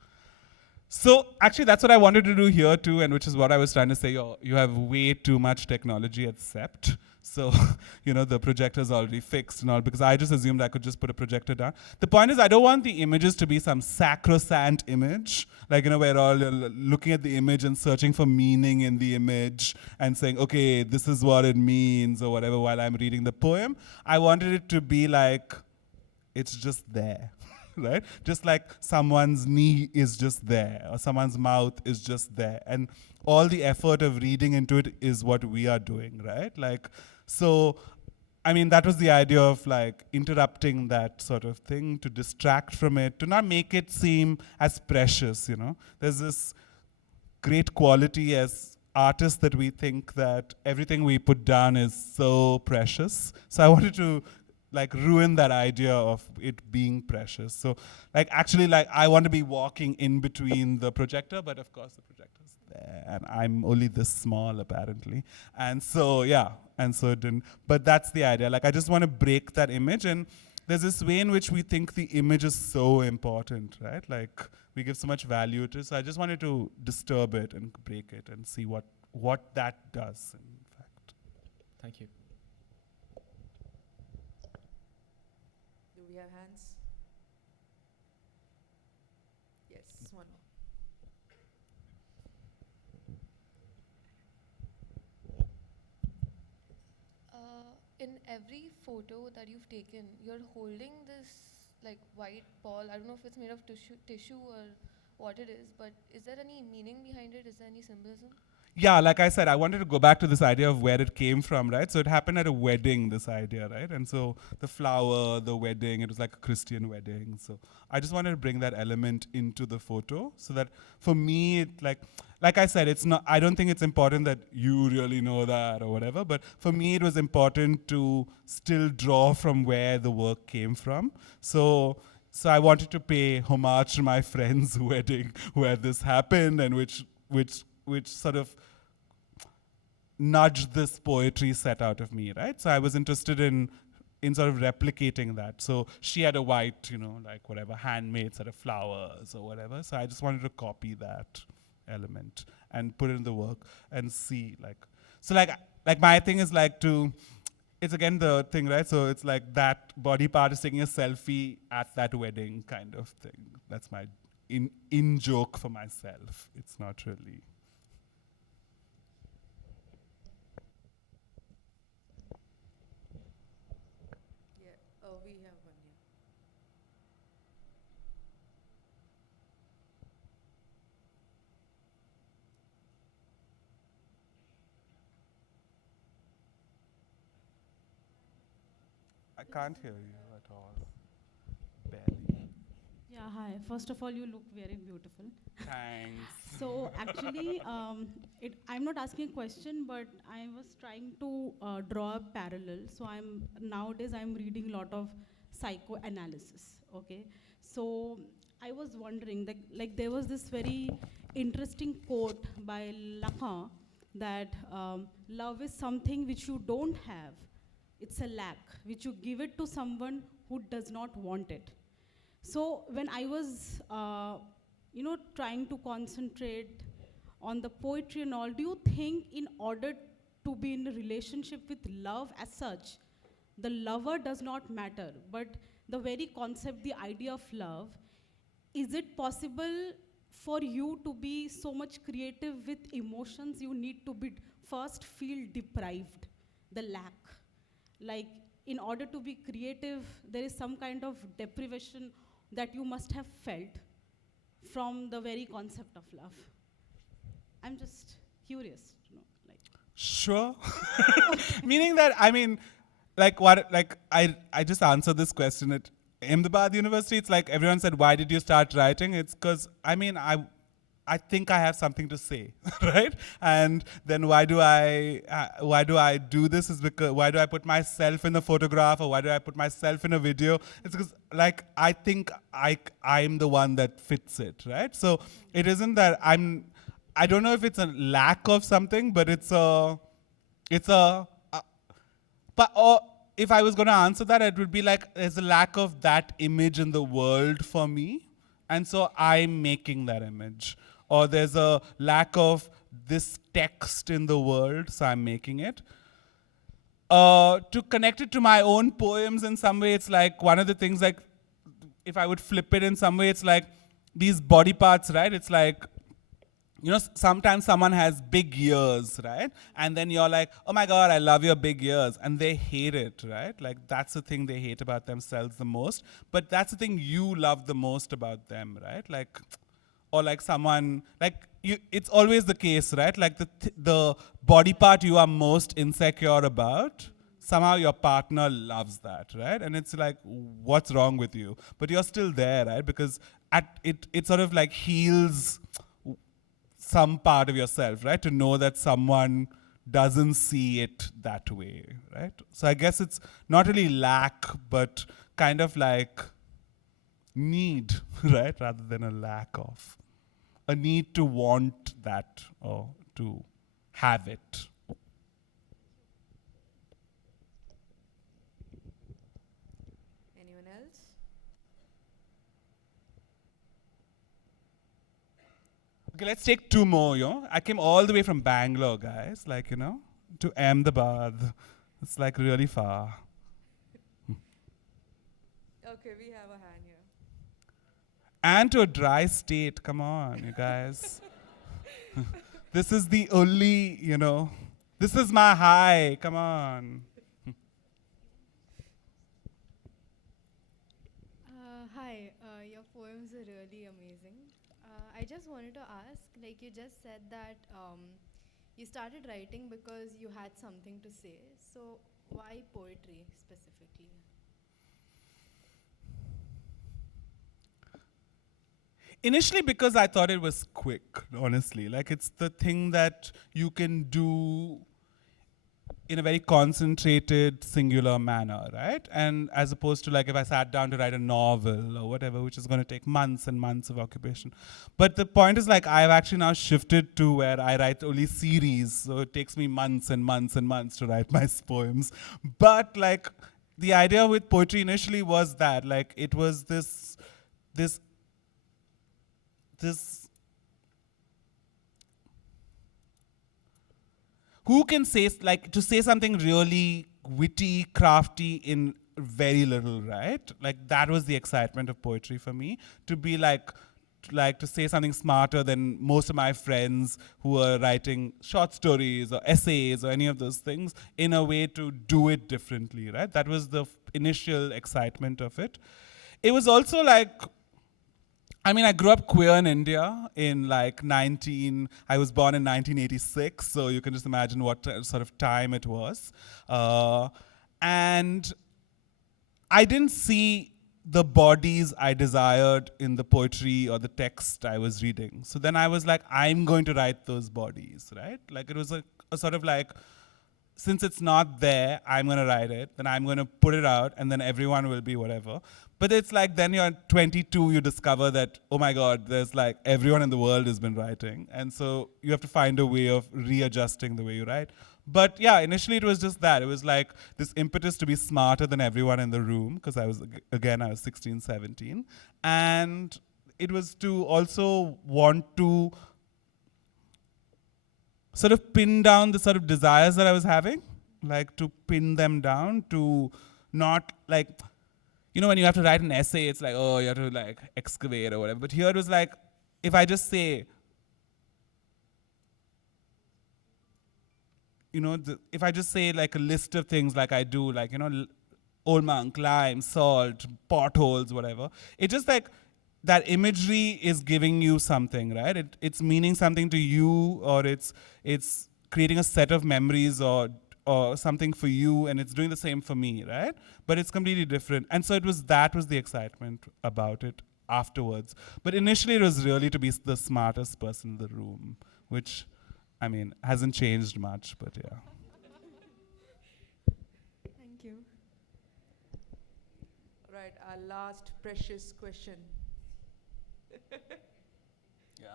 So actually, that's what I wanted to do here too, and which is what I was trying to say. You have way too much technology at CEPT. So, the projector's already fixed and all, because I just assumed I could just put a projector down. The point is, I don't want the images to be some sacrosanct image, like, where all looking at the image and searching for meaning in the image and saying, okay, this is what it means or whatever while I'm reading the poem. I wanted it to be like, it's just there. Right? Just like someone's knee is just there, or someone's mouth is just there. And all the effort of reading into it is what we are doing, right? Like, so, I mean, that was the idea of like interrupting that sort of thing to distract from it, to not make it seem as precious, There's this great quality as artists that we think that everything we put down is so precious. So I wanted to like ruin that idea of it being precious. So actually I want to be walking in between the projector, but of course the projector's there and I'm only this small apparently. And so it didn't, but that's the idea. Like I just want to break that image, and there's this way in which we think the image is so important, right? Like we give so much value to it. So I just wanted to disturb it and break it and see what that does, in fact. Thank you. Do we have hands? Yes, one more. In every photo that you've taken, you're holding this like white ball. I don't know if it's made of tissue or what it is, but is there any meaning behind it? Is there any symbolism? Yeah, like I said, I wanted to go back to this idea of where it came from, right? So it happened at a wedding, this idea, right? And so the flower, the wedding, it was like a Christian wedding. So I just wanted to bring that element into the photo so that for me, it like I said, it's not, I don't think it's important that you really know that or whatever, but for me it was important to still draw from where the work came from. So I wanted to pay homage to my friend's wedding where this happened, and which sort of nudged this poetry set out of me, right? So I was interested in sort of replicating that. So she had a white, like whatever, handmade set of flowers or whatever. So I just wanted to copy that element and put it in the work and see like my thing is like it's again the thing, right? So it's like that body part is taking a selfie at that wedding kind of thing. That's my in joke for myself. It's not really. Yeah. Oh, we have one here. I can't hear you at all. Barely. Yeah, hi. First of all, you look very beautiful. Thanks. So actually, I'm not asking a question, but I was trying to draw a parallel. So nowadays I'm reading a lot of psychoanalysis. Okay, so I was wondering that like there was this very interesting quote by Lacan that love is something which you don't have. It's a lack which you give it to someone who does not want it. So when I was, trying to concentrate on the poetry and all, do you think in order to be in a relationship with love as such, the lover does not matter, but the very concept, the idea of love, is it possible for you to be so much creative with emotions? You need to be first feel deprived, the lack. Like in order to be creative, there is some kind of deprivation that you must have felt from the very concept of love. I'm just curious to know, like. Sure. Meaning that, I mean, I just answered this question at Ahmedabad University. It's like everyone said, why did you start writing? It's because, I mean, I think I have something to say, right? And then why do I do this? Is because why do I put myself in a photograph, or why do I put myself in a video? It's because like I think I'm the one that fits it, right? So it isn't that I don't know if it's a lack of something, but it's a but or if I was going to answer that, it would be like there's a lack of that image in the world for me, and so I'm making that image. Or there's a lack of this text in the world, so I'm making it. To connect it to my own poems in some way, it's like one of the things, like if I would flip it in some way, it's like these body parts, right? It's like, you know, sometimes someone has big ears, right? And then you're like, oh my God, I love your big ears. And they hate it, right? Like that's the thing they hate about themselves the most. But that's the thing you love the most about them, right? Like, or like someone, like you, it's always the case, right? Like the body part you are most insecure about, somehow your partner loves that, right? And it's like, what's wrong with you? But you're still there, right? Because it sort of like heals some part of yourself, right? To know that someone doesn't see it that way, right? So I guess it's not really lack, but kind of like need, right? Rather than a lack of. A need to want that or to have it. Anyone else? Okay, let's take two more, I came all the way from Bangalore, guys, like, to Ahmedabad. It's like really far. Okay, we have a hand here. And to a dry state, come on, you guys. This is the only, this is my high, come on. Hi, your poems are really amazing. I just wanted to ask, like you just said that you started writing because you had something to say. So why poetry specifically? Initially, because I thought it was quick, honestly. Like, it's the thing that you can do in a very concentrated, singular manner, right? And as opposed to like if I sat down to write a novel or whatever, which is going to take months and months of occupation. But the point is like I've actually now shifted to where I write only series, so it takes me months and months and months to write my poems. But like the idea with poetry initially was that like it was this who can say, like, to say something really witty, crafty in very little, right? Like, that was the excitement of poetry for me, to be like to say something smarter than most of my friends who are writing short stories or essays or any of those things, in a way to do it differently, right? That was the initial excitement of it. It was also like, I mean, I grew up queer in India in like I was born in 1986, so you can just imagine what sort of time it was. And I didn't see the bodies I desired in the poetry or the text I was reading. So then I was like, I'm going to write those bodies, right? Like it was a sort of like, since it's not there, I'm going to write it, then I'm going to put it out, and then everyone will be whatever. But it's like then you're 22, you discover that, oh my God, there's like everyone in the world has been writing. And so you have to find a way of readjusting the way you write. But yeah, initially it was just that. It was like this impetus to be smarter than everyone in the room, because I was 16, 17. And it was to also want to sort of pin down the sort of desires that I was having, like to pin them down, to not like, when you have to write an essay, it's like, oh, you have to like excavate or whatever. But here it was like, if I just say, if I just say like a list of things like I do, like, old monk, lime, salt, potholes, whatever, it just like, that imagery is giving you something, right? It's meaning something to you, or it's creating a set of memories or something for you, and it's doing the same for me, right? But it's completely different. And so that was the excitement about it. afterwards. But initially, it was really to be the smartest person in the room, which, I mean, hasn't changed much, but yeah. Thank you. Right, our last precious question. Yeah.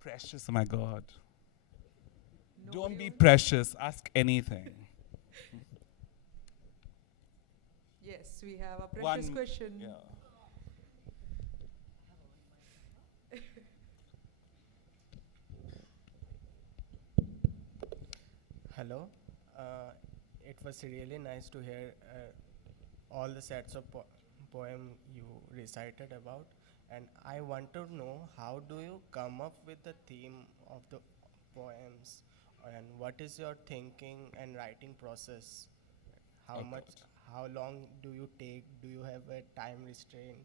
Precious, oh my God. Don't Nobody be wants- precious, ask anything. Yes, we have a precious question. Yeah. Hello. It was really nice to hear all the sets of poem you recited about, and I want to know how do you come up with the theme of the poems, and what is your thinking and writing process? How Oh, much, God. how long do you take? Do you have a time restraint?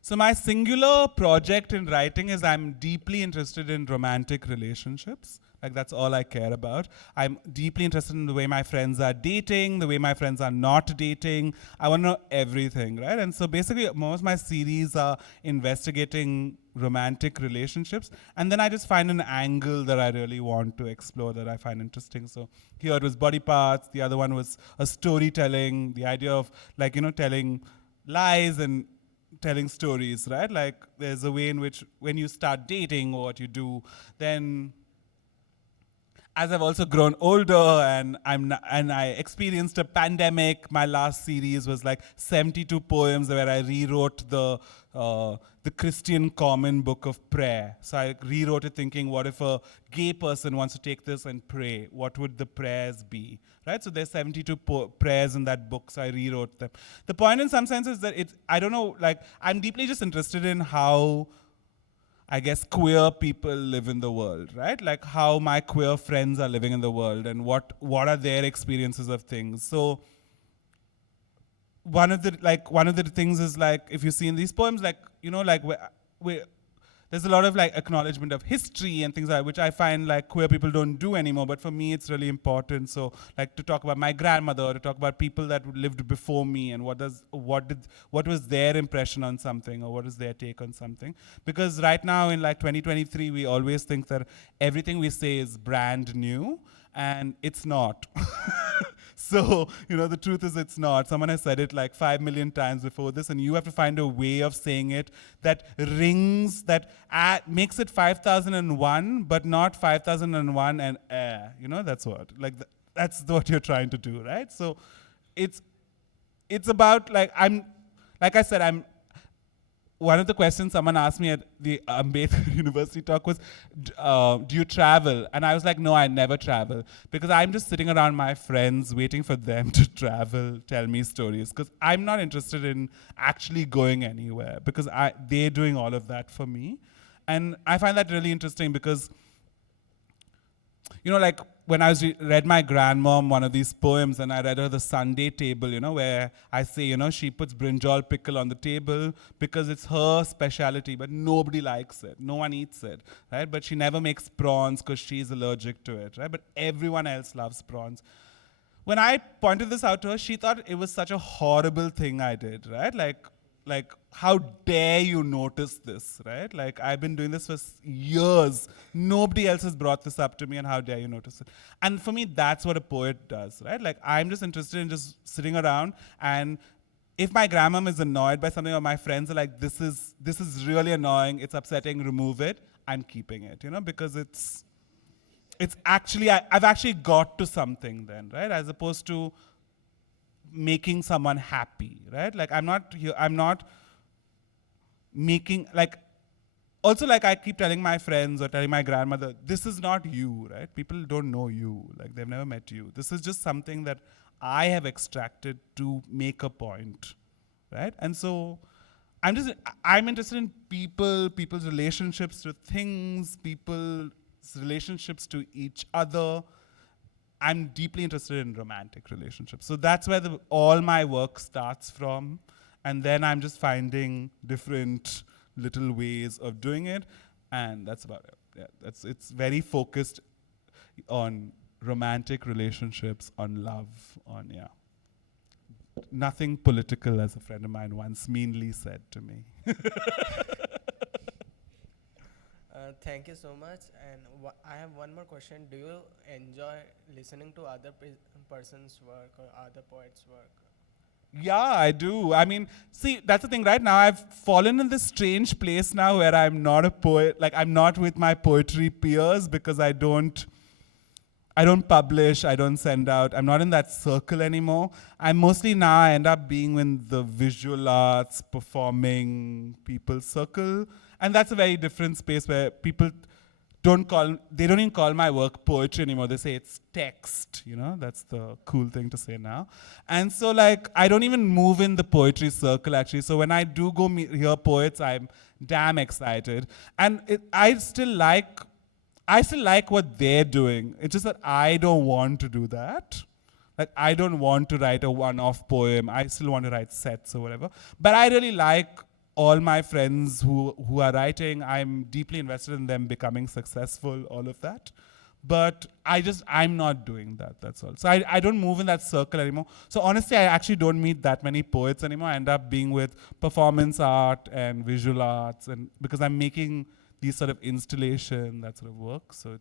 So my singular project in writing is I'm deeply interested in romantic relationships. Like that's all I care about. I'm deeply interested in the way my friends are dating, the way my friends are not dating. I want to know everything, right? And so basically most of my series are investigating romantic relationships, and then I just find an angle that I really want to explore that I find interesting. So here it was body parts, the other one was a storytelling, the idea of like, telling lies and telling stories, right? Like there's a way in which when you start dating or what you do, then as I've also grown older and and I experienced a pandemic, my last series was like 72 poems where I rewrote the Christian common book of prayer. So I rewrote it thinking, what if a gay person wants to take this and pray? What would the prayers be? Right? So there's 72 prayers in that book, so I rewrote them. The point in some sense is that I don't know, like I'm deeply just interested in how I guess queer people live in the world, right? Like how my queer friends are living in the world and what are their experiences of things. So one of the things is like if you see in these poems, like like we there's a lot of like acknowledgement of history and things like which I find like queer people don't do anymore, but for me it's really important. So like to talk about my grandmother, to talk about people that lived before me and what was their impression on something or what is their take on something. Because right now in like 2023 we always think that everything we say is brand new, and it's not. So, the truth is it's not. Someone has said it like 5 million times before this, and you have to find a way of saying it that rings, that makes it 5001, but not 5001 and that's what. Like, that's what you're trying to do, right? So, it's about like, like I said, one of the questions someone asked me at the Ambedkar University talk was, do you travel? And I was like, no, I never travel. Because I'm just sitting around my friends waiting for them to travel, tell me stories. Because I'm not interested in actually going anywhere. Because they're doing all of that for me. And I find that really interesting because like when I read my grandmom one of these poems and I read her the Sunday table, where I say, she puts brinjal pickle on the table because it's her specialty, but nobody likes it. No one eats it, right? But she never makes prawns because she's allergic to it, right? But everyone else loves prawns. When I pointed this out to her, she thought it was such a horrible thing I did, right? Like how dare you notice this, right? Like I've been doing this for years. Nobody else has brought this up to me, and how dare you notice it? And for me, that's what a poet does, right? Like I'm just interested in just sitting around, and if my grandmom is annoyed by something or my friends are like, this is really annoying, it's upsetting, remove it, I'm keeping it, because it's actually, I've actually got to something then, right? As opposed to making someone happy, right? Like I'm not making, like, also like I keep telling my friends or telling my grandmother, this is not you, right? People don't know you, like they've never met you. This is just something that I have extracted to make a point, right? And so I'm interested in people's relationships to things, people's relationships to each other. I'm deeply interested in romantic relationships. So that's where all my work starts from. And then I'm just finding different little ways of doing it. And that's about it. Yeah, it's very focused on romantic relationships, on love, on, yeah. nothing political, as a friend of mine once meanly said to me. Thank you so much. And I have one more question. Do you enjoy listening to other person's work or other poets' work? Yeah, I do. I mean, see, that's the thing. Right now, I've fallen in this strange place now where I'm not a poet. Like, I'm not with my poetry peers because I don't publish, I don't send out, I'm not in that circle anymore. I'm mostly now, I end up being in the visual arts, performing people circle. And that's a very different space where people they don't even call my work poetry anymore. They say it's text, you know, that's the cool thing to say now. And so like, I don't even move in the poetry circle actually. So when I do go hear poets, I'm damn excited. And I still like what they're doing. It's just that I don't want to do that. Like, I don't want to write a one-off poem. I still want to write sets or whatever. But I really like all my friends who are writing. I'm deeply invested in them becoming successful, all of that. But I'm not doing that, that's all. So I don't move in that circle anymore. So honestly, I actually don't meet that many poets anymore. I end up being with performance art and visual arts, and because I'm making these sort of installation, that sort of work. So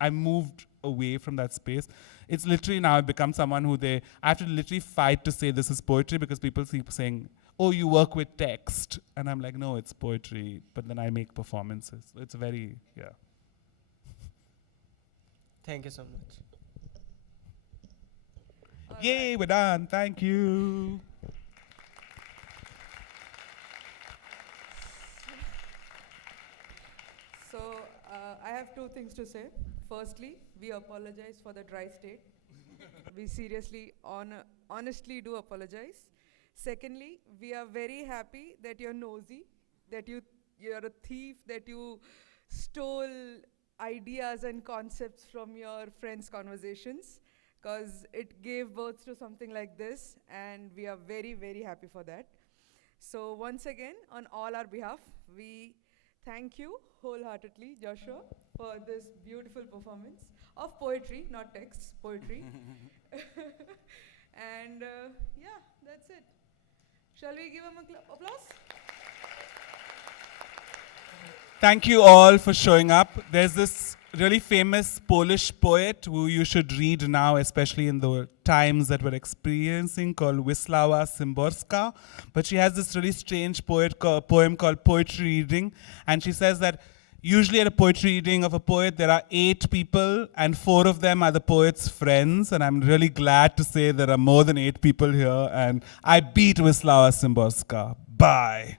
I moved away from that space. It's literally now I've become someone I have to literally fight to say this is poetry because people keep saying, oh, you work with text. And I'm like, no, it's poetry. But then I make performances. So it's yeah. Thank you so much. All Yay, right. we're done. Thank you. So I have two things to say. Firstly, we apologize for the dry state. We seriously, honestly do apologize. Secondly, we are very happy that you're nosy, that you're a thief, that you stole ideas and concepts from your friends' conversations, because it gave birth to something like this, and we are very, very happy for that. So once again, on all our behalf, we thank you wholeheartedly, Joshua, for this beautiful performance of poetry, not texts, poetry. And yeah, that's it. Shall we give him applause? Thank you all for showing up. There's this really famous Polish poet who you should read now, especially in the times that we're experiencing, called Wisława Szymborska. But she has this really strange poem called Poetry Reading. And she says that usually at a poetry reading of a poet, there are 8 people, and 4 of them are the poet's friends. And I'm really glad to say there are more than 8 people here. And I beat Wisława Szymborska. Bye.